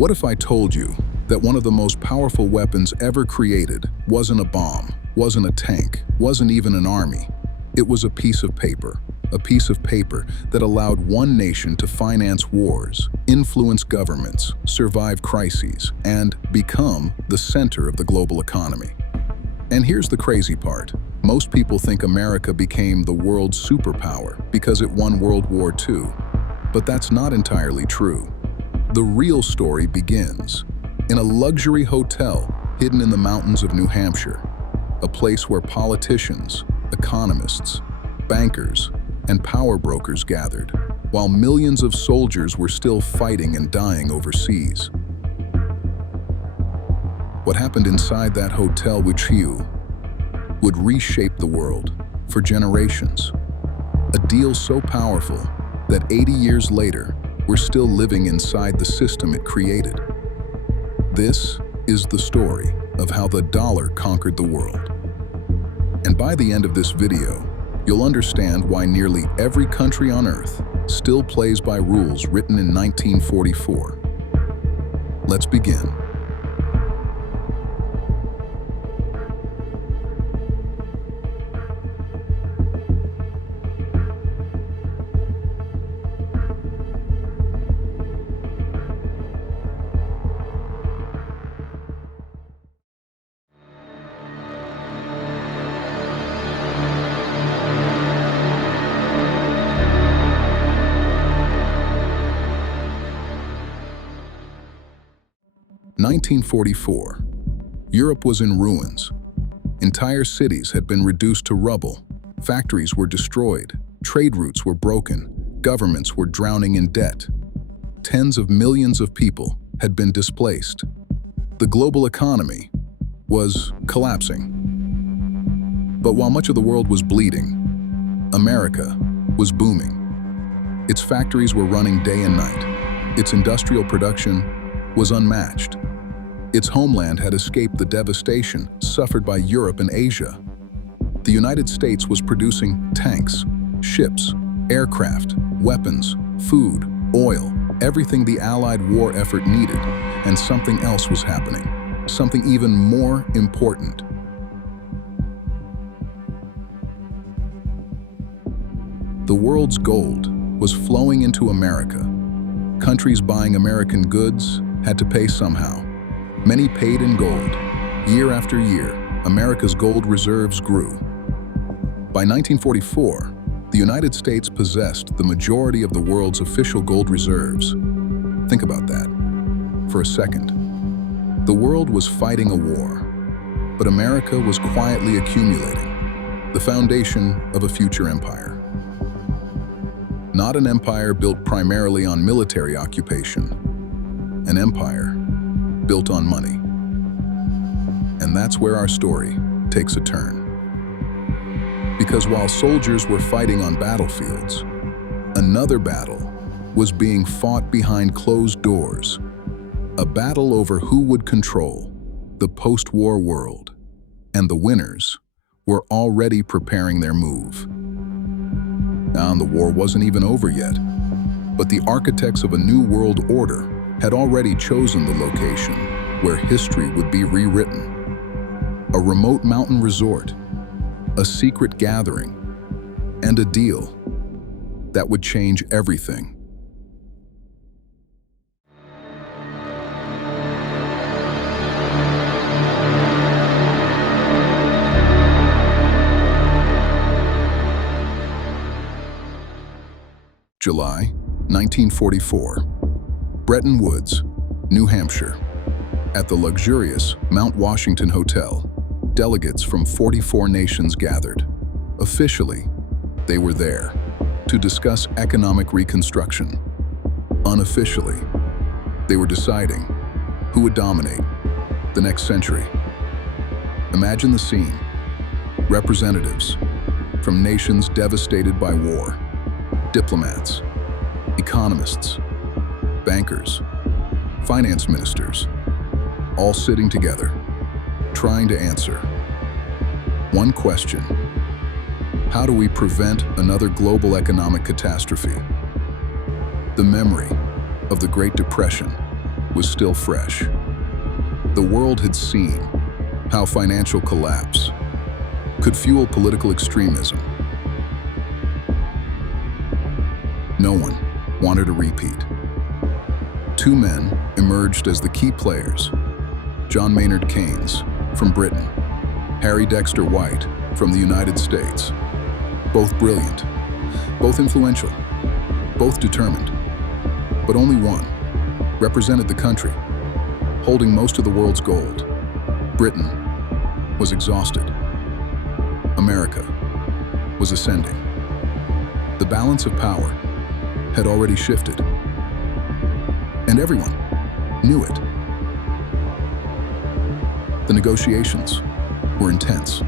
What if I told you that one of the most powerful weapons ever created wasn't a bomb, wasn't a tank, wasn't even an army? It was a piece of paper. A piece of paper that allowed one nation to finance wars, influence governments, survive crises, and become the center of the global economy. And here's the crazy part. Most people think America became the world's superpower because it won World War II. But that's not entirely true. The real story begins in a luxury hotel hidden in the mountains of New Hampshire, a place where politicians, economists, bankers, and power brokers gathered, while millions of soldiers were still fighting and dying overseas. What happened inside that hotel would reshape the world for generations. A deal so powerful that 80 years later, we're still living inside the system it created. This is the story of how the dollar conquered the world. And by the end of this video, you'll understand why nearly every country on Earth still plays by rules written in 1944. Let's begin. In 1944, Europe was in ruins. Entire cities had been reduced to rubble. Factories were destroyed. Trade routes were broken. Governments were drowning in debt. Tens of millions of people had been displaced. The global economy was collapsing. But while much of the world was bleeding, America was booming. Its factories were running day and night. Its industrial production was unmatched. Its homeland had escaped the devastation suffered by Europe and Asia. The United States was producing tanks, ships, aircraft, weapons, food, oil, everything the Allied war effort needed, and something else was happening, something even more important. The world's gold was flowing into America. Countries buying American goods had to pay somehow. Many paid in gold. Year after year, America's gold reserves grew. By 1944, the United States possessed the majority of the world's official gold reserves. Think about that for a second. The world was fighting a war, but America was quietly accumulating, the foundation of a future empire. Not an empire built primarily on military occupation, an empire built on money. And that's where our story takes a turn. Because while soldiers were fighting on battlefields, another battle was being fought behind closed doors, a battle over who would control the post-war world, and the winners were already preparing their move. Now, the war wasn't even over yet, but the architects of a new world order had already chosen the location where history would be rewritten. A remote mountain resort, a secret gathering, and a deal that would change everything. July 1944. Bretton Woods, New Hampshire. At the luxurious Mount Washington Hotel, delegates from 44 nations gathered. Officially, they were there to discuss economic reconstruction. Unofficially, they were deciding who would dominate the next century. Imagine the scene. Representatives from nations devastated by war, diplomats, economists, bankers, finance ministers, all sitting together, trying to answer one question: how do we prevent another global economic catastrophe? The memory of the Great Depression was still fresh. The world had seen how financial collapse could fuel political extremism. No one wanted a repeat. Two men emerged as the key players: John Maynard Keynes from Britain, Harry Dexter White from the United States. Both brilliant, both influential, both determined, but only one represented the country, holding most of the world's gold. Britain was exhausted. America was ascending. The balance of power had already shifted, and everyone knew it. The negotiations were intense.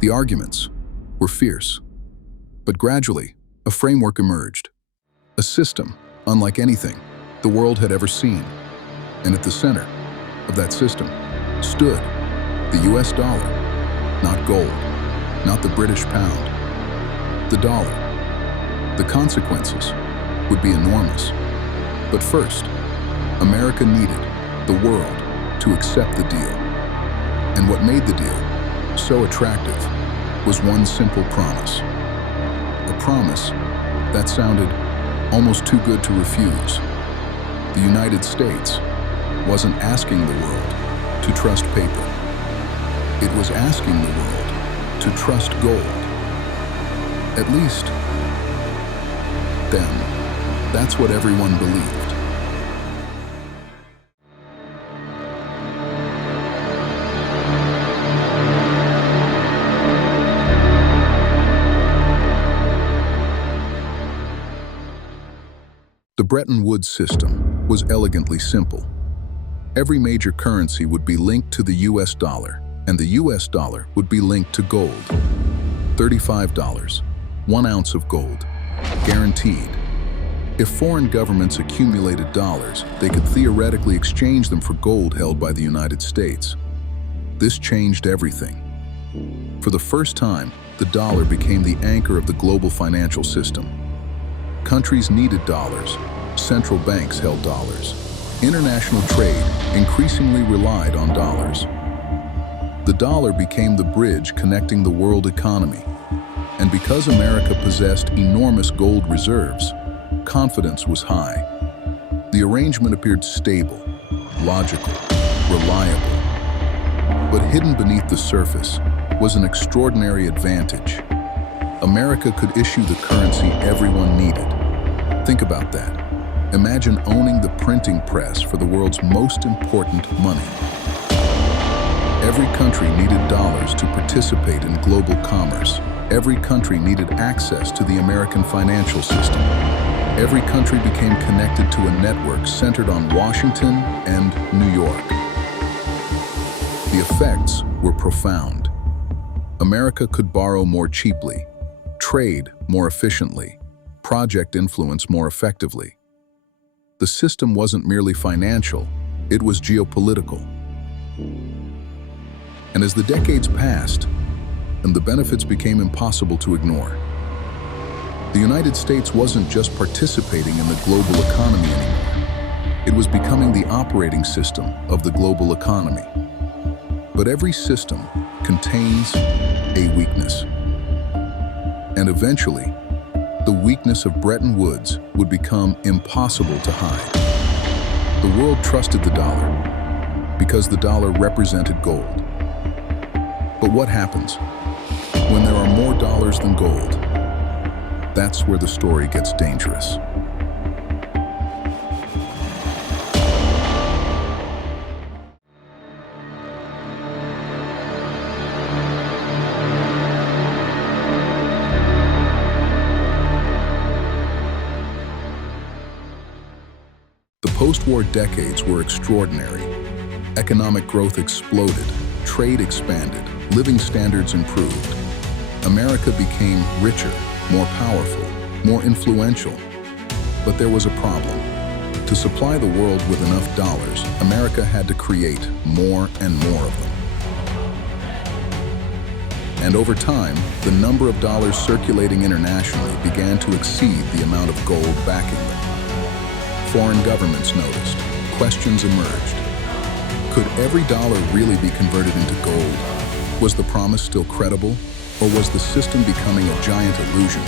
The arguments were fierce. But gradually, a framework emerged. A system unlike anything the world had ever seen. And at the center of that system stood the US dollar, not gold, not the British pound, the dollar. The consequences would be enormous. But first, America needed the world to accept the deal. And what made the deal so attractive was one simple promise. A promise that sounded almost too good to refuse. The United States wasn't asking the world to trust paper. It was asking the world to trust gold. At least, then, that's what everyone believed. The Bretton Woods system was elegantly simple. Every major currency would be linked to the US dollar, and the US dollar would be linked to gold. $35, 1 ounce of gold, guaranteed. If foreign governments accumulated dollars, they could theoretically exchange them for gold held by the United States. This changed everything. For the first time, the dollar became the anchor of the global financial system. Countries needed dollars. Central banks held dollars. International trade increasingly relied on dollars. The dollar became the bridge connecting the world economy. And because America possessed enormous gold reserves, confidence was high. The arrangement appeared stable, logical, reliable. But hidden beneath the surface was an extraordinary advantage. America could issue the currency everyone needed. Think about that. Imagine owning the printing press for the world's most important money. Every country needed dollars to participate in global commerce. Every country needed access to the American financial system. Every country became connected to a network centered on Washington and New York. The effects were profound. America could borrow more cheaply, trade more efficiently, project influence more effectively. The system wasn't merely financial, it was geopolitical. And as the decades passed, and the benefits became impossible to ignore, the United States wasn't just participating in the global economy anymore. It was becoming the operating system of the global economy. But every system contains a weakness. And eventually, the weakness of Bretton Woods would become impossible to hide. The world trusted the dollar because the dollar represented gold. But what happens when there are more dollars than gold? That's where the story gets dangerous. The post-war decades were extraordinary. Economic growth exploded, trade expanded, living standards improved. America became richer, more powerful, more influential. But there was a problem. To supply the world with enough dollars, America had to create more and more of them. And over time, the number of dollars circulating internationally began to exceed the amount of gold backing them. Foreign governments noticed. questions emerged. Could every dollar really be converted into gold? Was the promise still credible, or was the system becoming a giant illusion?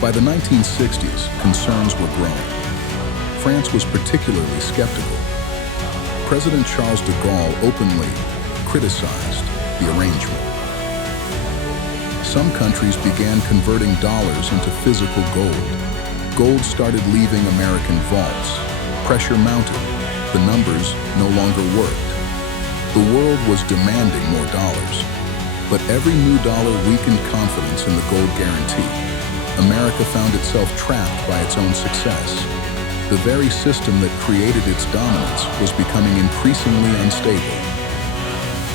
By the 1960s, concerns were growing. France was particularly skeptical. President Charles de Gaulle openly criticized the arrangement. Some countries began converting dollars into physical gold. Gold started leaving American vaults. Pressure mounted. The numbers no longer worked. The world was demanding more dollars. But every new dollar weakened confidence in the gold guarantee. America found itself trapped by its own success. The very system that created its dominance was becoming increasingly unstable.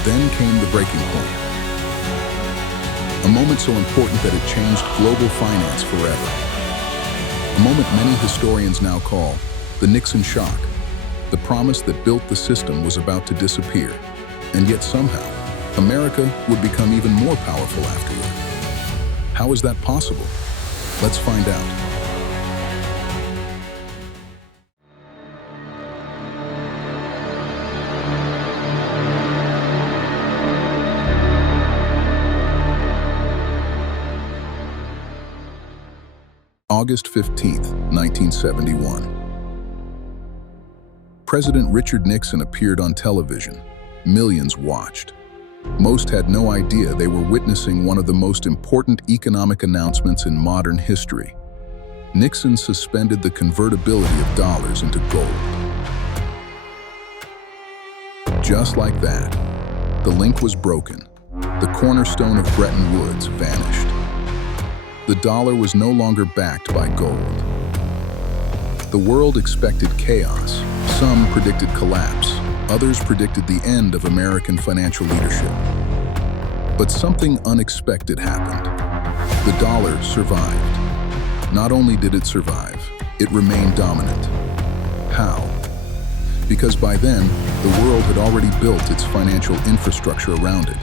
Then came the breaking point. A moment so important that it changed global finance forever. A moment many historians now call the Nixon Shock. The promise that built the system was about to disappear, and yet somehow, America would become even more powerful afterward. How is that possible? Let's find out. August 15th, 1971. President Richard Nixon appeared on television. Millions watched. Most had no idea they were witnessing one of the most important economic announcements in modern history. Nixon suspended the convertibility of dollars into gold. Just like that, the link was broken. The cornerstone of Bretton Woods vanished. The dollar was no longer backed by gold. The world expected chaos. Some predicted collapse. Others predicted the end of American financial leadership. But something unexpected happened. The dollar survived. Not only did it survive, it remained dominant. How? Because by then, the world had already built its financial infrastructure around it.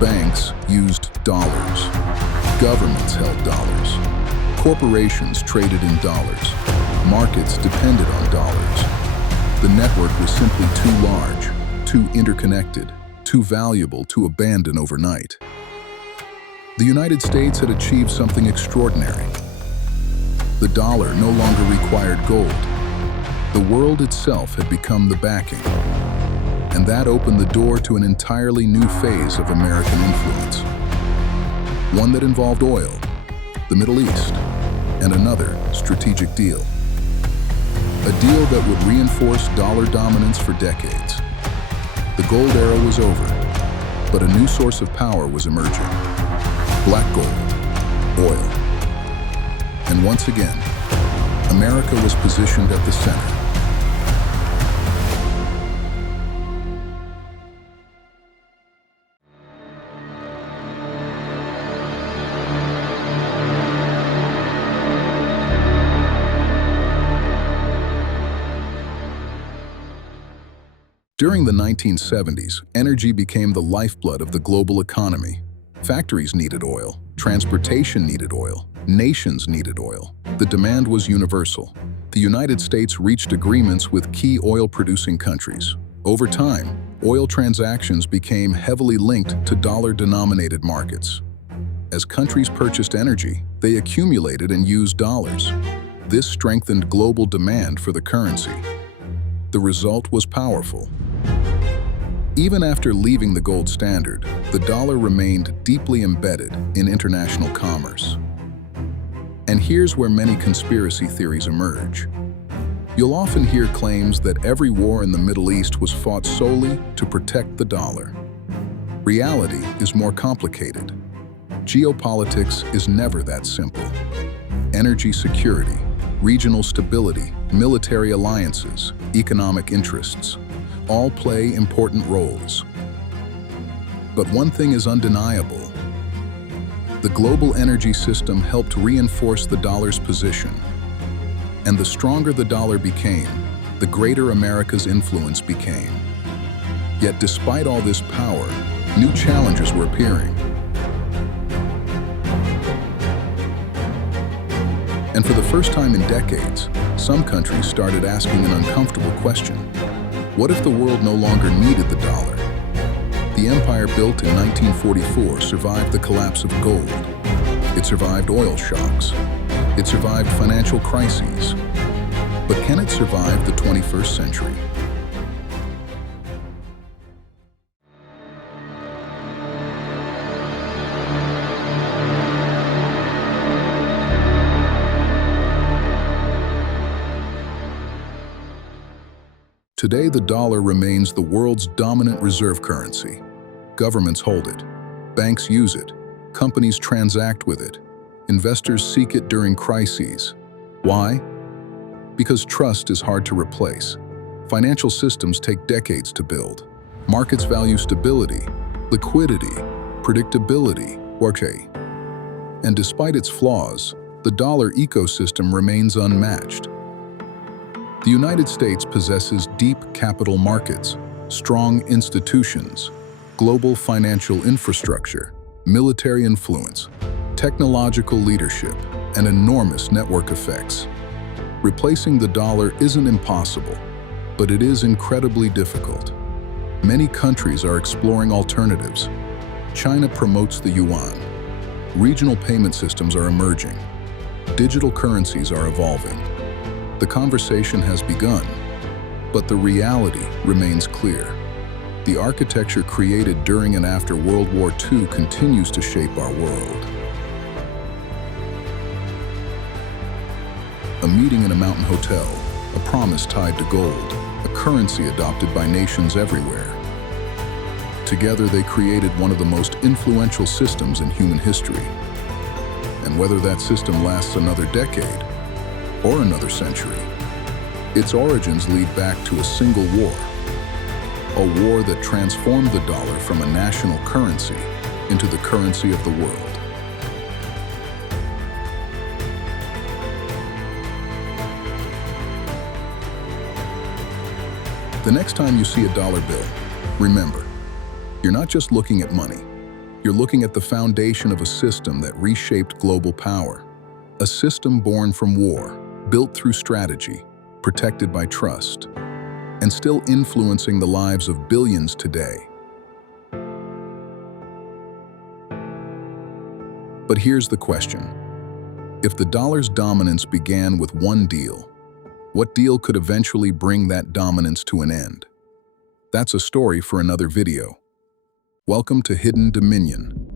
Banks used dollars. Governments held dollars. Corporations traded in dollars. Markets depended on dollars. The network was simply too large, too interconnected, too valuable to abandon overnight. The United States had achieved something extraordinary. The dollar no longer required gold. The world itself had become the backing. And that opened the door to an entirely new phase of American influence. One that involved oil, the Middle East, and another strategic deal. A deal that would reinforce dollar dominance for decades. The gold era was over, but a new source of power was emerging. Black gold, oil. And once again, America was positioned at the center. During the 1970s, energy became the lifeblood of the global economy. Factories needed oil, transportation needed oil, nations needed oil. The demand was universal. The United States reached agreements with key oil-producing countries. Over time, oil transactions became heavily linked to dollar-denominated markets. As countries purchased energy, they accumulated and used dollars. This strengthened global demand for the currency. The result was powerful. Even after leaving the gold standard, the dollar remained deeply embedded in international commerce. And here's where many conspiracy theories emerge. You'll often hear claims that every war in the Middle East was fought solely to protect the dollar. Reality is more complicated. Geopolitics is never that simple. Energy security, regional stability, military alliances, economic interests, all play important roles. But one thing is undeniable. The global energy system helped reinforce the dollar's position. And the stronger the dollar became, the greater America's influence became. Yet despite all this power, new challenges were appearing. And for the first time in decades, some countries started asking an uncomfortable question. What if the world no longer needed the dollar? The empire built in 1944 survived the collapse of gold. It survived oil shocks. It survived financial crises. But can it survive the 21st century? Today, the dollar remains the world's dominant reserve currency. Governments hold it. Banks use it. Companies transact with it. Investors seek it during crises. Why? Because trust is hard to replace. Financial systems take decades to build. Markets value stability, liquidity, predictability, okay. And despite its flaws, the dollar ecosystem remains unmatched. The United States possesses deep capital markets, strong institutions, global financial infrastructure, military influence, technological leadership, and enormous network effects. Replacing the dollar isn't impossible, but it is incredibly difficult. Many countries are exploring alternatives. China promotes the yuan. Regional payment systems are emerging. Digital currencies are evolving. The conversation has begun, but the reality remains clear. The architecture created during and after World War II continues to shape our world. A meeting in a mountain hotel, a promise tied to gold, a currency adopted by nations everywhere. Together they created one of the most influential systems in human history. And whether that system lasts another decade, or another century, its origins lead back to a single war. A war that transformed the dollar from a national currency into the currency of the world. The next time you see a dollar bill, remember, you're not just looking at money. You're looking at the foundation of a system that reshaped global power. A system born from war, built through strategy, protected by trust, and still influencing the lives of billions today. But here's the question. If the dollar's dominance began with one deal, what deal could eventually bring that dominance to an end? That's a story for another video. Welcome to Hidden Dominion,